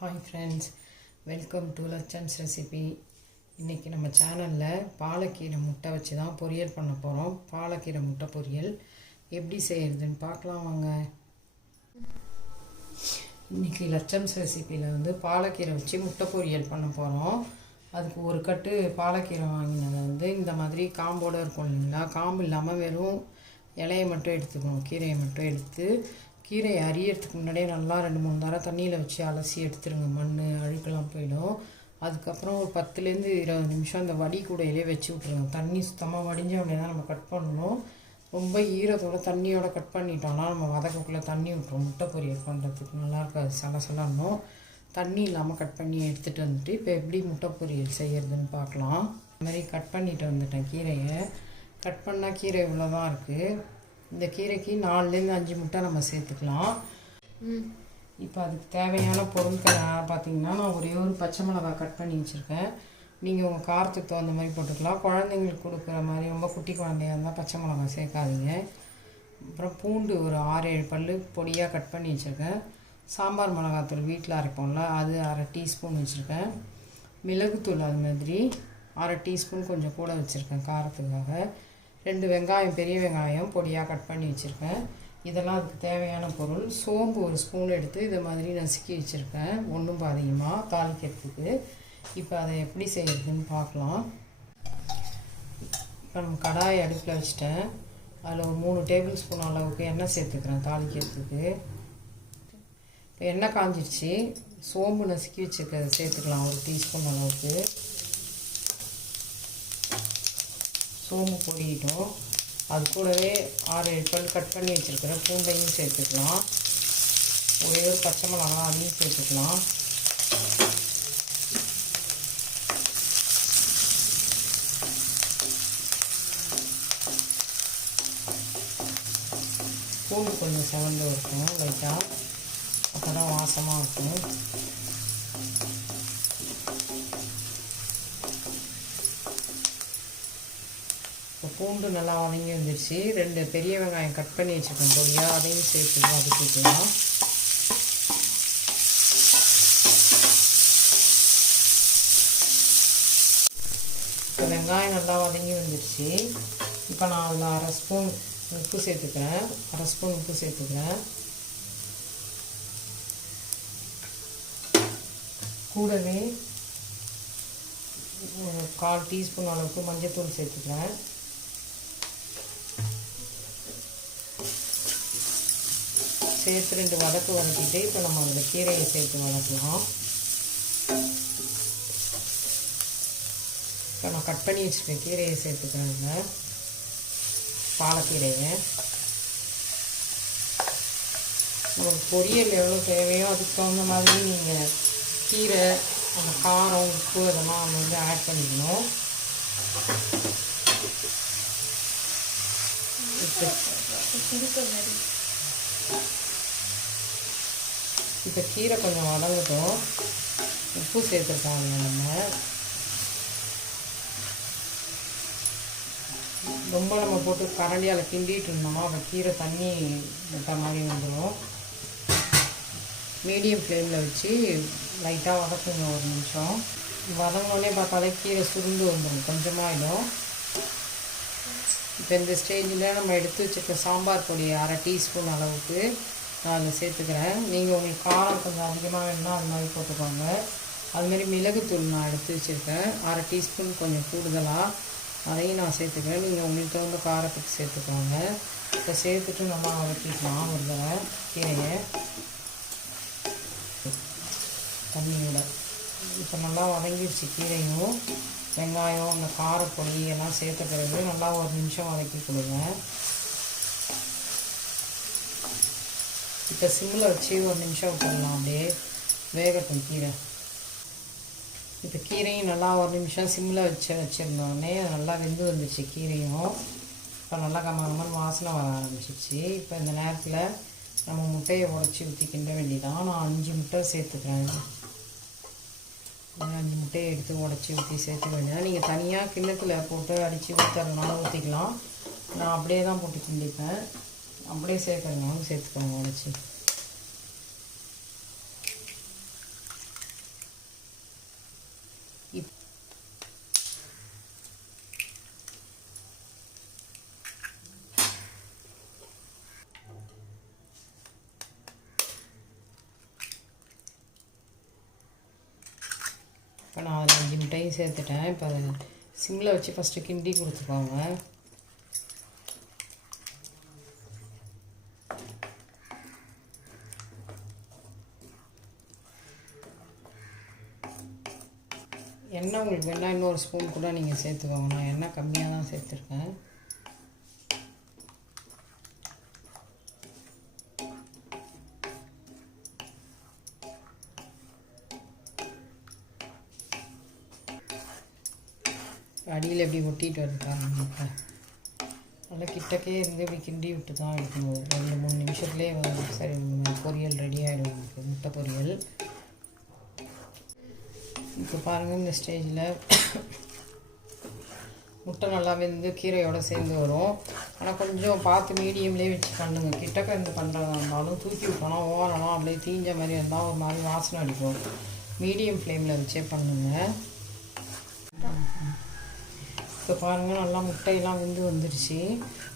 Hi friends, welcome to Latchan's recipe. இன்றைக்கி நம்ம சேனலில் பாலக்கீரை முட்டை வச்சு தான் பொரியல் பண்ண போகிறோம். பாலக்கீரை முட்டை பொரியல் எப்படி செய்கிறதுன்னு பார்க்கலாம் வாங்க. இன்றைக்கி லட்சன்ஸ் ரெசிப்பியில் பாலக்கீரை வச்சு முட்டை பொரியல் பண்ண போகிறோம். அதுக்கு ஒரு கட்டு பாலக்கீரை வாங்கினதை இந்த மாதிரி காம்போடு இருக்கும் இல்லைங்களா, காம்பு இல்லாமல் வெறும் இலையை மட்டும் எடுத்துக்கணும். கீரையை மட்டும் எடுத்து கீரையை அரியறதுக்கு முன்னாடியே நல்லா 2-3 தடவை தண்ணியில் வச்சு அலசி எடுத்துருங்க. மண் அழுக்கெல்லாம் போயிடும். அதுக்கப்புறம் ஒரு 10லேருந்து 20 நிமிஷம் அந்த வடி கூடையிலே வச்சு விட்ருங்க. தண்ணி சுத்தமாக வடிஞ்ச உடனே தான் நம்ம கட் பண்ணணும். ரொம்ப ஈரத்தோட தண்ணியோட கட் பண்ணிட்டோம்னா நம்ம வதக்கக்குள்ளே தண்ணி விட்டுரும். முட்டை பொரியல் பண்ணுறதுக்கு நல்லா இருக்காது, சலசலன்னும். தண்ணி இல்லாமல் கட் பண்ணி எடுத்துகிட்டு வந்துட்டு இப்போ எப்படி முட்டை பொரியல் செய்கிறதுன்னு பார்க்கலாம். இந்த மாதிரி கட் பண்ணிட்டு வந்துட்டேன் கீரையை. கட் பண்ணால் கீரை இவ்வளோ தான் இருக்குது. இந்த கீரைக்கு 4லேருந்து 5 முட்டை நம்ம சேர்த்துக்கலாம். இப்போ அதுக்கு தேவையான பொருட்கள் பார்த்திங்கன்னா, நான் ஒரே ஒரு பச்சை மிளகாய் கட் பண்ணி வச்சுருக்கேன். நீங்கள் உங்கள் காரத்துக்கு தகுந்த மாதிரி போட்டுக்கலாம். குழந்தைங்களுக்கு கொடுக்குற மாதிரி ரொம்ப குட்டி குழந்தையாக இருந்தால் பச்சை மிளகாய் சேர்க்காதீங்க. அப்புறம் பூண்டு ஒரு 6-7 பல் பொடியாக கட் பண்ணி வச்சுருக்கேன். சாம்பார் மிளகாத்தூள் வீட்டில் அரைப்போம்ல, அது 1/2 டீஸ்பூன் வச்சுருக்கேன். மிளகுத்தூள் அது மாதிரி 1/2 டீஸ்பூன் கொஞ்சம் கூட வச்சுருக்கேன் காரத்துக்காக. 2 வெங்காயம், பெரிய வெங்காயம் பொடியாக கட் பண்ணி வச்சுருக்கேன். இதெல்லாம் அதுக்கு தேவையான பொருள். சோம்பு ஒரு ஸ்பூன் எடுத்து இதை மாதிரி நசுக்கி வச்சுருக்கேன், ஒன்றும் பாதிகமாக தாளிக்கிறதுக்கு. இப்போ அதை எப்படி செய்கிறதுன்னு பார்க்கலாம். இப்போ நம்ம கடாயை அடுப்பில் வச்சுட்டேன். அதில் ஒரு 3 டேபிள் ஸ்பூன் அளவுக்கு எண்ணெய் சேர்த்துக்கிறேன் தாளிக்கிறதுக்கு. இப்போ எண்ணெய் காஞ்சிடுச்சு. சோம்பு நசுக்கி வச்சுருக்கிறத சேர்த்துக்கலாம், ஒரு டீஸ்பூன் அளவுக்கு. சோம்பு பொடியிட்டோம். அது கூடவே 6-7 பல் கட் பண்ணி வச்சுருக்கிற பூண்டையும் சேர்த்துக்கலாம். ஒரே ஒரு பச்சை மிளகாய் அதையும் சேர்த்துக்கலாம். பூண்டு கொஞ்சம் செவந்து இருக்கும் லைட்டாக, அப்போ தான் வாசமாக இருக்கும். இப்போ பூண்டு நல்லா வதங்கி வந்துடுச்சு. 2 பெரிய வெங்காயம் கட் பண்ணி வச்சுருக்கோம் பொடியாக, அதையும் சேர்த்து வதக்கிக்கலாம். இப்போ வெங்காயம் நல்லா வதங்கி வந்துடுச்சு. இப்போ நான் அதில் 1/2 ஸ்பூன் உப்பு சேர்த்துக்கிறேன். 1/2 ஸ்பூன் உப்பு சேர்த்துக்கிறேன். கூடவே 1/4 டீஸ்பூன் அளவுக்கு மஞ்சள்தூள் சேர்த்துக்கிறேன். சேர்த்து 2 வதக்கு வதக்கிட்டு இப்போ நம்ம அதில் கீரையை சேர்த்து வதக்கலாம். இப்போ நான் கட் பண்ணி வச்சுருக்கேன் கீரையை சேர்த்துக்கிறேங்க, பாலக்கீரையை. உங்களுக்கு பொரியல் எவ்வளோ தேவையோ அதுக்கு தகுந்த மாதிரி நீங்கள் கீரை, அந்த காரம், உப்பு அதெல்லாம் ஆட் பண்ணிக்கணும். இப்போ கீரை கொஞ்சம் வதங்கட்டும். உப்பு சேர்த்துருக்காங்க. நம்ம போட்டு கரண்டியால் கிண்டிட்டு இருந்தோம்னா அந்த கீரை தண்ணி விட்ட மாதிரி வந்துடும். மீடியம் ஃப்ளேமில் வச்சு லைட்டாக வதக்குங்க ஒரு நிமிஷம். வதங்கினோடனே பார்த்தாலே கீரை சுருண்டு வந்துடும், கொஞ்சமாகிடும். இப்போ இந்த ஸ்டேஜில் நம்ம எடுத்து வச்சுருக்க சாம்பார் பொடி 1/2 டீஸ்பூன் அளவுக்கு நான் அதில் சேர்த்துக்கிறேன். நீங்கள் உங்களுக்கு காரம் கொஞ்சம் அதிகமாக வேணும்னா அது மாதிரி போட்டுக்கோங்க. அதுமாரி மிளகுத்தூள் நான் எடுத்து வச்சுருக்கேன் 1/2 டீஸ்பூன், கொஞ்சம் கூடுதலாக அதையும் நான் சேர்த்துக்கிறேன். நீங்கள் உங்களுக்கு தகுந்த காரத்துக்கு சேர்த்துக்கோங்க. இப்போ சேர்த்துட்டு நம்ம வதக்கிக்கலாம் ஒரு தடவை கீரையை தண்ணியோட. இப்போ நல்லா வதங்கிடுச்சு கீரையும் வெங்காயம், அந்த காரப்பொடி எல்லாம் சேர்த்த பிறகு நல்லா ஒரு நிமிஷம் வதக்கி கொடுங்க. இப்போ சிம்மில் வச்சு ஒரு நிமிஷம் விட்டுடலாம், அப்படியே வேகட்டும் கீரை. இப்போ கீரையும் நல்லா ஒரு நிமிஷம் சிம்மில் வச்சுருந்தோடனே நல்லா வெந்து வந்துடுச்சு கீரையும். இப்போ நல்லா கம்மன் வாசனை வர ஆரம்பிச்சிச்சு. இப்போ இந்த நேரத்தில் நம்ம முட்டையை உடச்சி ஊற்றி கிண்ட வேண்டியதான். நான் 5 முட்டை சேர்த்துக்கிறேன். 5 முட்டையை எடுத்து உடச்சி ஊற்றி சேர்த்துக்க வேண்டியதான். நீங்கள் தனியாக கிண்ணத்தில் போட்டு அடித்து ஊற்றுறதுனால ஊற்றிக்கலாம். நான் அப்படியே தான் போட்டு கிண்டிப்பேன். அப்படியே சேர்க்குறதுனாலும் சேர்த்துக்கோங்க உடச்சி. இப்போ நான் அதில் 5 முட்டையும் சேர்த்துட்டேன். இப்போ அதை சிம்மில் வச்சு ஃபஸ்ட்டு கிண்டி கொடுத்துக்கோங்க. எண்ணெய் உங்களுக்கு வேணால் இன்னொரு ஸ்பூன் கூட நீங்கள் சேர்த்துக்கோங்க. நான் எண்ணெய் கம்மியாக தான் சேர்த்துருக்கேன். அடியில் எப்படி ஒட்டிகிட்டு வருது பாருங்க. நல்லா கிட்டக்கே இருந்து இப்படி கிண்டி விட்டு தான் எடுக்கணும். 2-3 நிமிஷத்துலேயே சரி பொரியல் ரெடி ஆகிடும் உங்களுக்கு, முட்டை பொரியல். இப்போ பாருங்கள், இந்த ஸ்டேஜில் முட்டை நல்லா வெந்து கீரையோடு சேர்ந்து வரும். ஆனால் கொஞ்சம் பார்த்து மீடியம்லேயே வச்சு பண்ணுங்கள். கிட்டக்க இருந்து பண்ணுறதா இருந்தாலும் தூக்கி விட்டோன்னா ஓரலாம் அப்படியே தீஞ்ச மாதிரி இருந்தால் ஒரு மாதிரி வாசனை அடிக்கும். மீடியம் ஃப்ளேமில் வச்சே பண்ணுங்கள். இப்போ பாருங்கள், நல்லா முட்டையெல்லாம் வெந்து வந்துடுச்சு.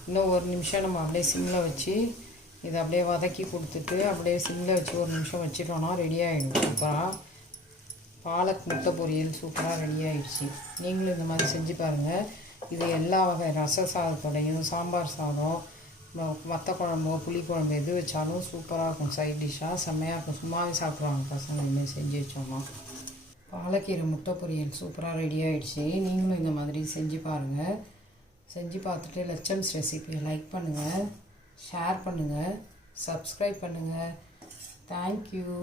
இன்னும் 1 நிமிஷம் நம்ம அப்படியே சிம்மில் வச்சு இதை அப்படியே வதக்கி கொடுத்துட்டு அப்படியே சிம்மில் வச்சு 1 நிமிஷம் வச்சிட்டோன்னா ரெடி ஆகிடும். சூப்பராக பாலக் முட்டை பொரியல் சூப்பராக ரெடி ஆகிடுச்சு. நீங்களும் இந்த மாதிரி செஞ்சு பாருங்கள். இது எல்லா வகை ரச சாதத்தோடையும், சாம்பார் சாதம், வத்த குழம்பு, புளிக்குழம்பு எது வச்சாலும் சூப்பராக இருக்கும். சைட் டிஷ்ஷாக செம்மையாக இருக்கும். சும்மாவே சாப்பிட்ருவாங்க பசங்க இனிமேல் செஞ்சு வச்சோம்னா. பாலக்கீரை முட்டை பொரியல் சூப்பராக ரெடி ஆகிடுச்சு. நீங்களும் இந்த மாதிரி செஞ்சு பாருங்கள். செஞ்சு பார்த்துட்டு லட்சம்ஸ் ரெசிபியை லைக் பண்ணுங்கள், ஷேர் பண்ணுங்கள், சப்ஸ்கிரைப் பண்ணுங்கள். தேங்க்யூ.